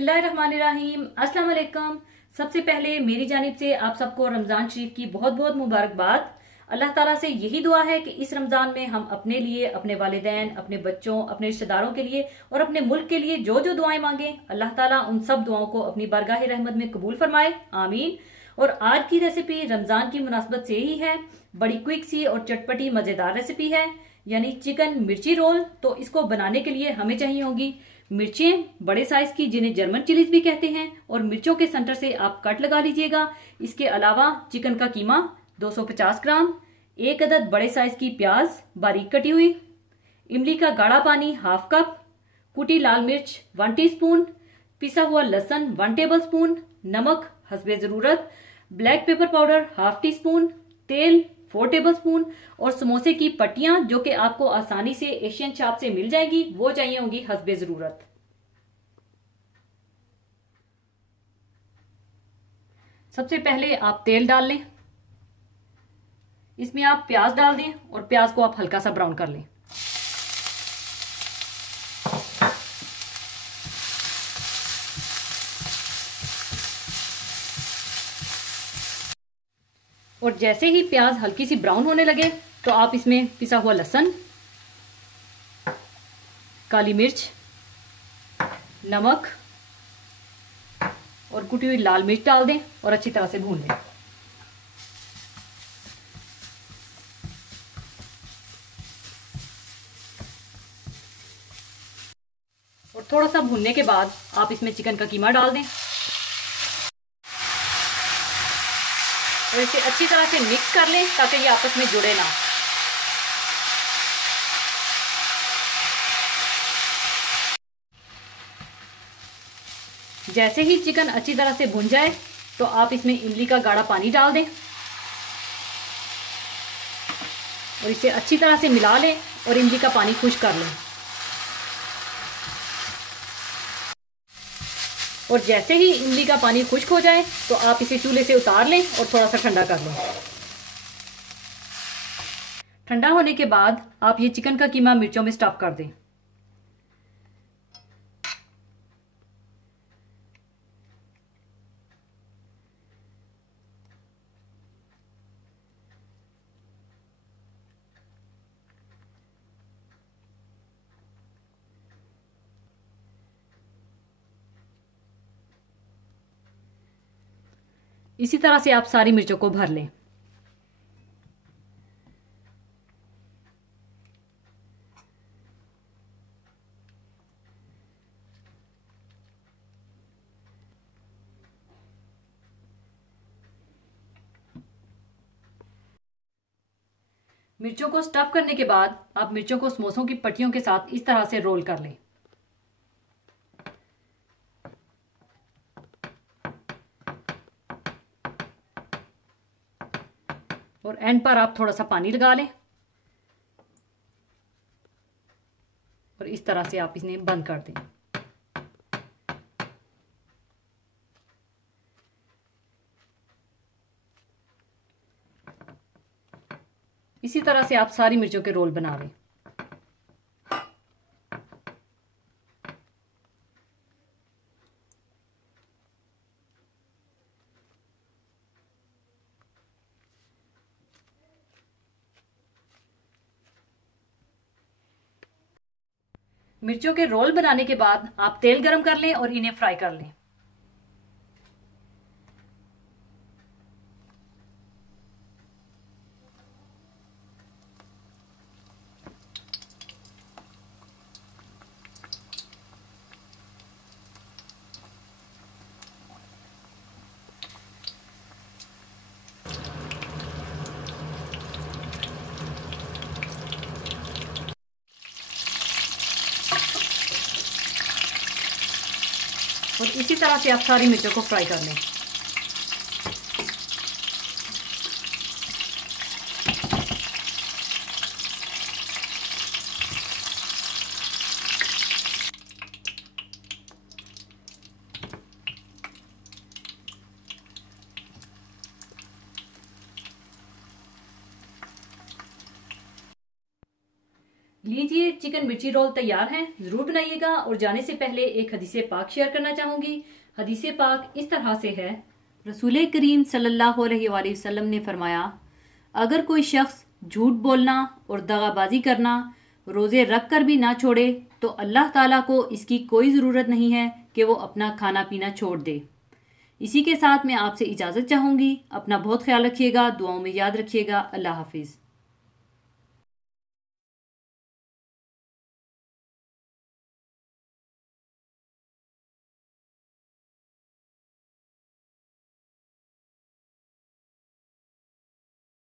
बिस्मिल्लाहिर्रहमानिर्रहीम, अस्सलाम वालेकुम। सबसे पहले मेरी जानिब से आप सबको रमजान शरीफ की बहुत बहुत मुबारकबाद। अल्लाह ताला से यही दुआ है कि इस रमजान में हम अपने लिए, अपने वालिदैन, अपने बच्चों, अपने रिश्तेदारों के लिए और अपने मुल्क के लिए जो जो दुआएं मांगे, अल्लाह ताला उन सब दुआओं को अपनी बारगाह रहमत में कबूल फरमाए, आमीन। और आज की रेसिपी रमजान की मुनासबत से ही है। बड़ी क्विक सी और चटपटी मजेदार रेसिपी है, यानी चिकन मिर्ची रोल। तो इसको बनाने के लिए हमें चाहिए होगी मिर्चें बड़े साइज की, जिन्हें जर्मन चिलीज भी कहते हैं, और मिर्चों के सेंटर से आप कट लगा लीजिएगा। इसके अलावा चिकन का कीमा 250 ग्राम, एक अदद बड़े साइज की प्याज बारीक कटी हुई, इमली का गाढ़ा पानी हाफ कप, कुटी लाल मिर्च 1 टीस्पून, पिसा हुआ लहसुन 1 टेबल स्पून, नमक हस्बे जरूरत, black pepper powder half tea spoon, तेल 4 टेबल स्पून, और समोसे की पट्टियां जो कि आपको आसानी से एशियन शॉप से मिल जाएगी, वो चाहिए होगी हस्बे जरूरत। सबसे पहले आप तेल डाल लें, इसमें आप प्याज डाल दें और प्याज को आप हल्का सा ब्राउन कर लें। और जैसे ही प्याज हल्की सी ब्राउन होने लगे तो आप इसमें पिसा हुआ लहसुन, काली मिर्च, नमक और कुटी हुई लाल मिर्च डाल दें और अच्छी तरह से भून लें। और थोड़ा सा भूनने के बाद आप इसमें चिकन का कीमा डाल दें और इसे अच्छी तरह से मिक्स कर लें ताकि ये आपस में जुड़े ना। जैसे ही चिकन अच्छी तरह से भुन जाए तो आप इसमें इमली का गाढ़ा पानी डाल दें और इसे अच्छी तरह से मिला लें और इमली का पानी खुश्क कर लें। और जैसे ही इमली का पानी खुश्क हो जाए तो आप इसे चूल्हे से उतार लें और थोड़ा सा ठंडा कर लें। ठंडा होने के बाद आप ये चिकन का कीमा मिर्चों में स्टफ कर दें। इसी तरह से आप सारी मिर्चों को भर लें। मिर्चों को स्टफ करने के बाद आप मिर्चों को समोसों की पट्टियों के साथ इस तरह से रोल कर लें। और एंड पर आप थोड़ा सा पानी लगा लें और इस तरह से आप इन्हें बंद कर दें। इसी तरह से आप सारी मिर्चों के रोल बना लें। मिर्चों के रोल बनाने के बाद आप तेल गरम कर लें और इन्हें फ्राई कर लें। और इसी तरह से आप सारी मिर्चों को फ्राई कर लें। लीजिए, चिकन मिर्ची रोल तैयार हैं, जरूर बनाइएगा। और जाने से पहले एक हदीस पाक शेयर करना चाहूंगी। हदीस पाक इस तरह से है, रसूल करीम सल्लल्लाहु अलैहि वसल्लम ने फरमाया, अगर कोई शख्स झूठ बोलना और दगाबाजी करना रोज़े रख कर भी ना छोड़े तो अल्लाह ताला को इसकी कोई ज़रूरत नहीं है कि वो अपना खाना पीना छोड़ दे। इसी के साथ मैं आपसे इजाज़त चाहूँगी। अपना बहुत ख्याल रखिएगा, दुआओं में याद रखिएगा। अल्लाह हाफिज़।